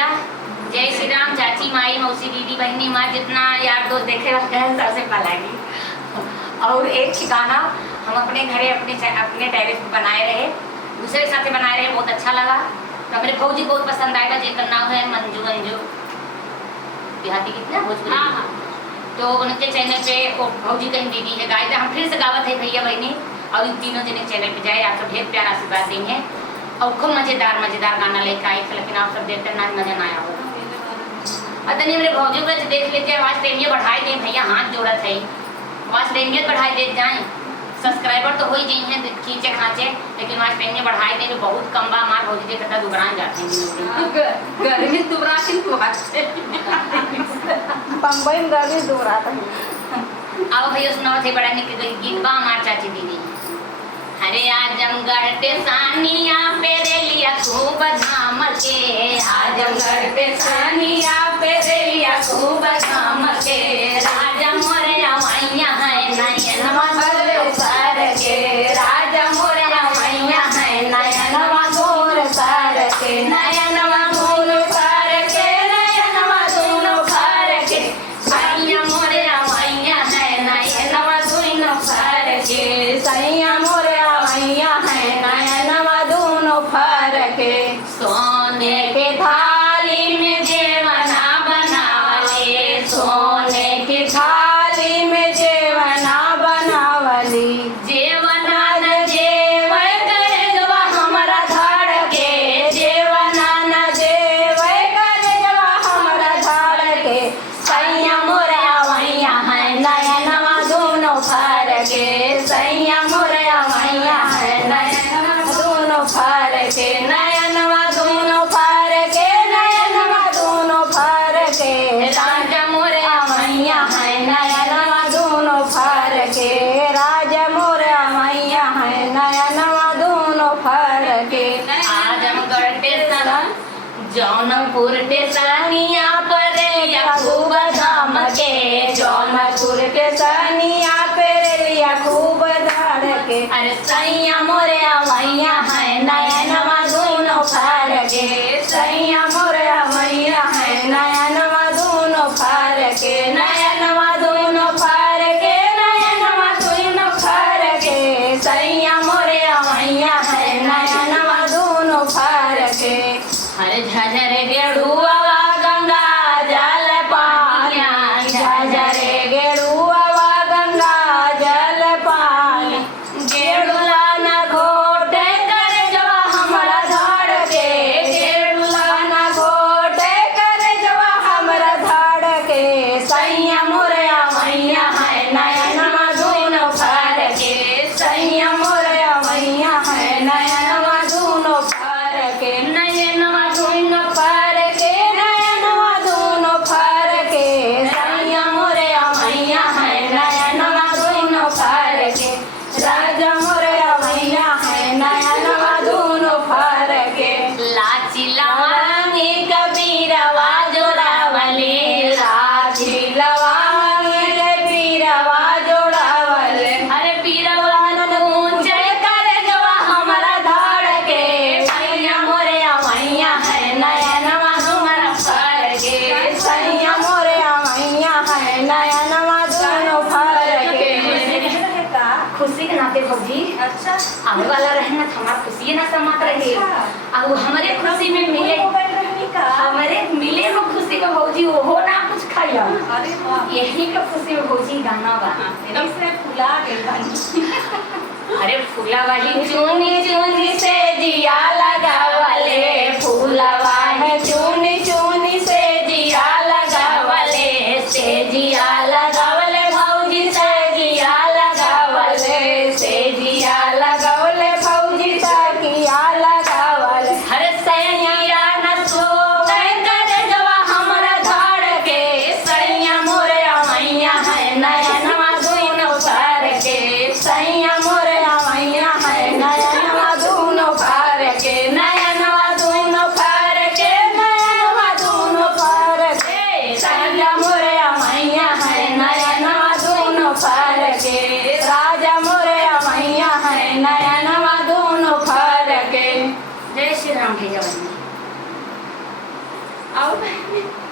भैया, जय श्री राम। चाची, माई, मौसी, दीदी, बहनी, माँ, जितना यार दोस्त देखे रहते हैं सबसे पलागी। और एक ठिकाना हम अपने घरे अपने टेरेस पर बनाए रहे, दूसरे के साथ बनाए रहे, बहुत अच्छा लगा। तो अपने भौजी बहुत पसंद आएगा, जिनका नाम है मंजू देहाती कितना भोजपुरी। हाँ। तो उनके चैनल पे वो भौजी कहीं दीदी है गाय, हम फिर से गावत है भैया बहनी, और इन तीनों जने चैनल पे जाए। आप सब ढेर प्यार आशीर्वाद देंगे और खूब मजेदार गाना लेकर आए थे, लेकिन आप सब देखते ना मजा ना आया होगा। अतनी मेरे भौजी को देख लेते आवाज टेमिया बढ़ाई दें भैया, हाथ जोड़त है आवाज टेमिया बढ़ाई दे जाए। सब्सक्राइबर तो हो ही गई हैं खींचे खांचे, लेकिन आवाज टेमिया बढ़ाई दें। बहुत कम बा हमारे भौजी देखता दुबरान जाते हैं गर्मी दुबरा बम्बई में गर्मी दुबराता है। अब भैया सुनाओ थे बड़ा निक गीत बा हमार चाची दीदी। अरे आजमगढ़ पे सानिया पे रेलिया खूब धाम के, आजमगढ़ पे सानिया पे रेलिया खूब धाम के, राजा मोरे अवैया है नयनवा गोर सर के, राजा मोरे अवैया है नयनवा गोर सर के, नयनवा गोर सर के, नयनवा दोनों फर के, सैया मोरे अवैया है नयनवा दोनों फर के, सैया मोरे अवैया है नयनवा दोनों फर के, सोने के थाली में जेवना बनावले, सोने की थाली में जेवना बनावली, जेवना न जेवै करजवा हमरा धड़ के, जेवना न जेवै करजवा हमरा धड़ के, सैया मोरे अवैया है नयनवा दोनों फर के, सैया मोरे अवैया है नयनवा दोनों फर के, नयनवा दोनों फर के, नयनवा दोनों फर के, राजा मोरे अवैया है नयनवा दोनों फर के, राजा मोरे अवैया है नयनवा दोनों फर के। आजमगढ़ टेशन जौनपुर टेशनिया पर रेलिया खूब धाम के, जौनपुर टेशनिया पर रेलिया खूब धाम के, अरे सैया मोरे अवैया है नयनवा दोनों फर के, सैया मोरे अवैया है नयनवा दोनों फर के, नयनवा दोनों फर के, नयनवा दोनों फर के, सैया मोरे अवैया है नयनवा दोनों फर के, हरे झझर गेड़ुआ गंगा जल पाया, झझर गेड़ुआ गंगा जल पाया, गेड़ुआ न घोटे कर जवा हमरा धड़ के, गेड़ुआ न घोटे कर जवा हमरा धड़ के, सैया मोरे अवैया है नयनवा दोनों फर के, सैया मोरे अवैया है नयनवा दोनों फर के, नयनवा दोनों फर के, नयनवा दोनों फर के, सैया मोरे अवैया है नयनवा दोनों फर के, राजा मोरे अवैया है नयनवा दोनों फर के, लाची लवांगी कबीरवा जोड़ावले, लाची लवांगी कबीरवा जोड़ावले, अरे पीरवा ऊंचे कर जवा हमरा धड़ के, सैया मोरे अवैया है नयनवा दोनों फर के, सैया मोरे अवैया है नयनवा दोनों फर के। खुशी के नाते भौजी अच्छा आने वाला रहना हमारा खुशी ना समात रहे, अब हमारे खुशी में मिले, हमारे मिले हो खुशी में भौजी हो ना कुछ खाया, यही का खुशी में भौजी गाना बा से फुला गई अरे फूला वाली चुनी चुनी से जिया लगावले, फूलवा है चुनी चुनी से जिया लगावले, से जिया लगावले भौजी से जिया लगावले, से जिया लगावले भौजी से जिया लगावले, हरे सैया न सोवे कर जवा हमरा धड़ के, सैया मोरे अवैया है नयनवा दोनों फर के, सैया मोरे अवैया है नयनवा दोनों फर के, नयन आओ